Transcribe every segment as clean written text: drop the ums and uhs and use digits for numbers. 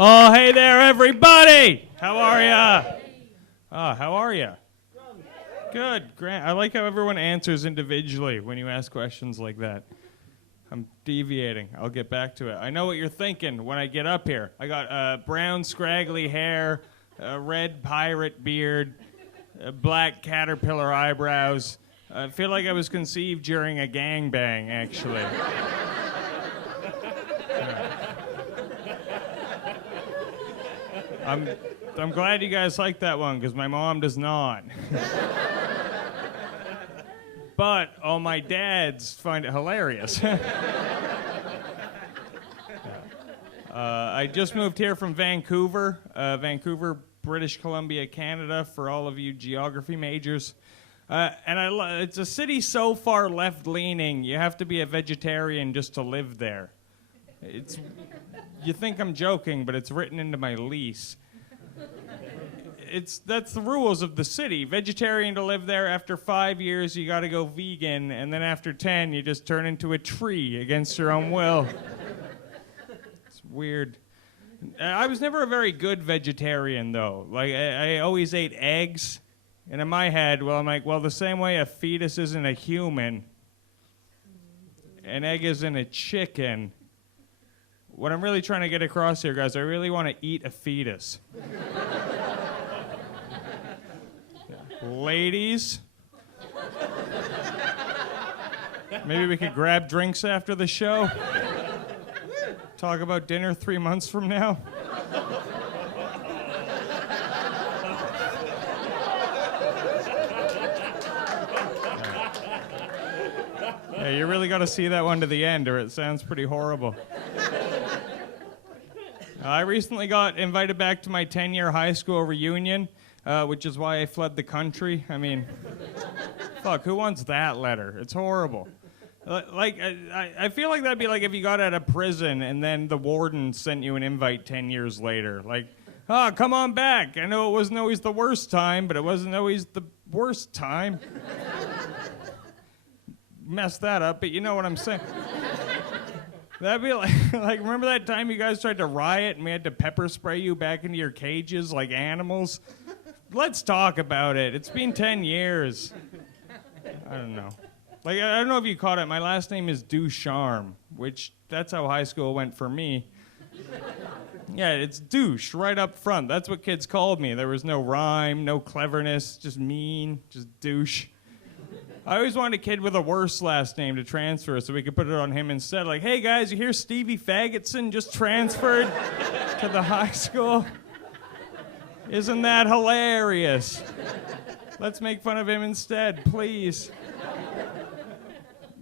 Oh, hey there, everybody! How are ya? How are ya? Good, Grant. I like how everyone answers individually when you ask questions like that. I'm deviating. I'll get back to it. I know what you're thinking when I get up here. I got brown, scraggly hair, a red pirate beard, black caterpillar eyebrows. I feel like I was conceived during a gangbang, actually. I'm glad you guys like that one, because my mom does not. But all my dads find it hilarious. I just moved here from Vancouver, British Columbia, Canada, for all of you geography majors. It's a city so far left-leaning, you have to be a vegetarian just to live there. You think I'm joking, but it's written into my lease. That's the rules of the city. Vegetarian to live there. After 5 years, you got to go vegan, and then after 10, you just turn into a tree against your own will. It's weird. I was never a very good vegetarian, though. Like, I always ate eggs, and in my head, I'm like, the same way a fetus isn't a human, an egg isn't a chicken. What I'm really trying to get across here, guys, I really want to eat a fetus. Ladies, maybe we could grab drinks after the show. Talk about dinner 3 months from now. Yeah, you really got to see that one to the end, or it sounds pretty horrible. I recently got invited back to my 10-year high school reunion, which is why I fled the country. I mean, fuck, who wants that letter? It's horrible. I feel like that'd be like if you got out of prison and then the warden sent you an invite 10 years later. Like, come on back. I know it wasn't always the worst time, but it wasn't always the worst time. Messed that up, but you know what I'm saying. That'd be like, remember that time you guys tried to riot and we had to pepper spray you back into your cages like animals? Let's talk about it. It's been 10 years. I don't know. Like, I don't know if you caught it. My last name is Ducharme, which that's how high school went for me. Yeah, it's douche right up front. That's what kids called me. There was no rhyme, no cleverness, just mean, just douche. I always wanted a kid with a worse last name to transfer so we could put it on him instead. Like, hey guys, you hear Stevie Faggotson just transferred to the high school? Isn't that hilarious? Let's make fun of him instead, please.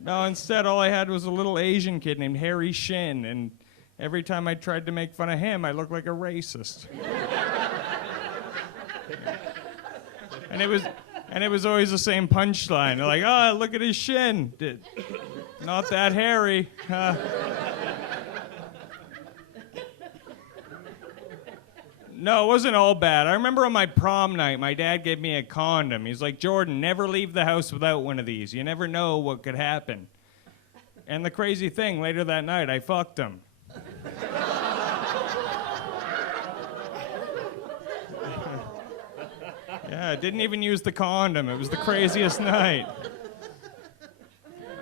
No, instead all I had was a little Asian kid named Harry Shin, and every time I tried to make fun of him, I looked like a racist. And it was always the same punchline. They're like, look at his shin. Not that hairy. No, it wasn't all bad. I remember on my prom night, my dad gave me a condom. He's like, Jordan, never leave the house without one of these. You never know what could happen. And the crazy thing, later that night, I fucked him. Yeah, I didn't even use the condom. It was the craziest night.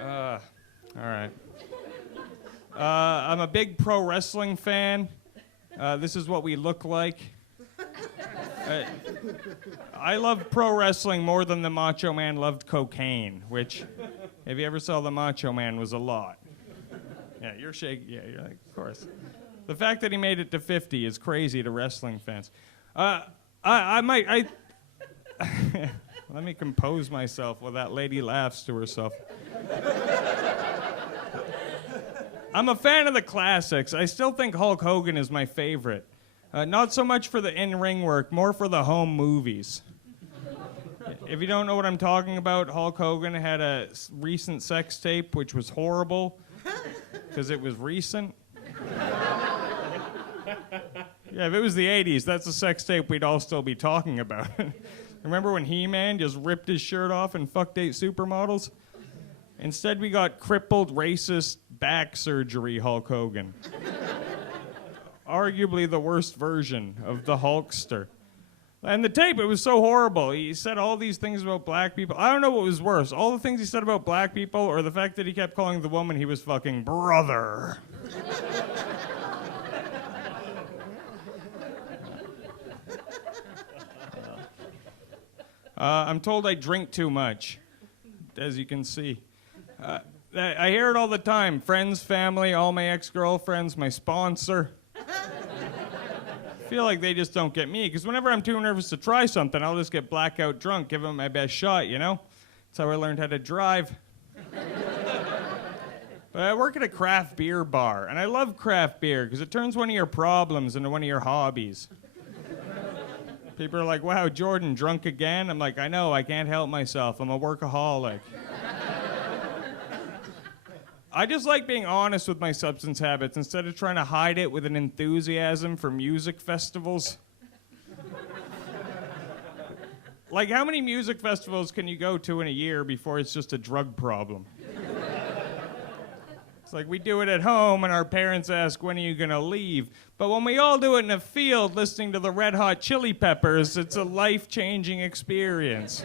All right. I'm a big pro wrestling fan. This is what we look like. I love pro wrestling more than the Macho Man loved cocaine, which, if you ever saw the Macho Man, was a lot. Yeah, you're shaking. Yeah, you're like, of course. The fact that he made it to 50 is crazy to wrestling fans. Let me compose myself while that lady laughs to herself. I'm a fan of the classics. I still think Hulk Hogan is my favorite. Not so much for the in-ring work, more for the home movies. If you don't know what I'm talking about, Hulk Hogan had a recent sex tape which was horrible because it was recent. Yeah, if it was the 80s, that's a sex tape we'd all still be talking about. Remember when He-Man just ripped his shirt off and fucked 8 supermodels? Instead, we got crippled, racist, back surgery Hulk Hogan. arguably the worst version of the Hulkster. And the tape, it was so horrible. He said all these things about black people. I don't know what was worse, all the things he said about black people or the fact that he kept calling the woman he was fucking brother. I'm told I drink too much, as you can see. I hear it all the time. Friends, family, all my ex-girlfriends, my sponsor. I feel like they just don't get me, because whenever I'm too nervous to try something, I'll just get blackout drunk, give it my best shot, you know? That's how I learned how to drive. But I work at a craft beer bar, and I love craft beer, because it turns one of your problems into one of your hobbies. People are like, wow, Jordan, drunk again? I'm like, I know, I can't help myself. I'm a workaholic. I just like being honest with my substance habits instead of trying to hide it with an enthusiasm for music festivals. Like, how many music festivals can you go to in a year before it's just a drug problem? It's like we do it at home and our parents ask, when are you gonna leave? But when we all do it in a field listening to the Red Hot Chili Peppers, it's a life-changing experience.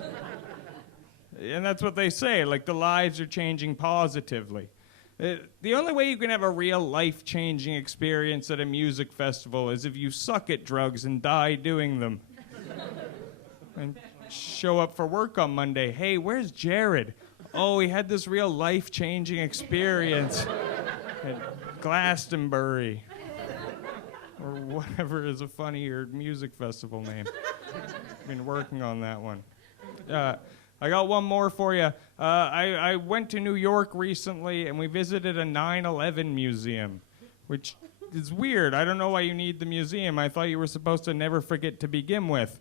And that's what they say, like the lives are changing positively. The only way you can have a real life-changing experience at a music festival is if you suck at drugs and die doing them. And show up for work on Monday. Hey, where's Jared? Oh, he had this real life-changing experience at Glastonbury. Or whatever is a funnier music festival name. I've been working on that one. I got one more for you. I went to New York recently, and we visited a 9/11 museum, which is weird. I don't know why you need the museum. I thought you were supposed to never forget to begin with.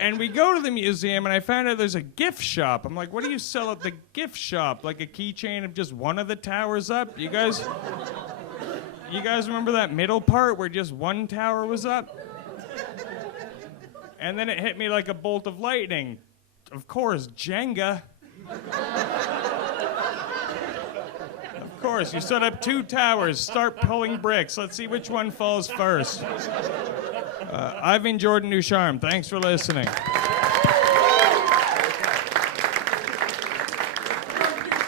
And we go to the museum, and I found out there's a gift shop. I'm like, what do you sell at the gift shop? Like a keychain of just one of the towers up? You guys remember that middle part where just one tower was up? And then it hit me like a bolt of lightning. Of course, Jenga. Of course, you set up 2 towers, start pulling bricks. Let's see which one falls first. I've been Jordan Ducharme. Thanks for listening.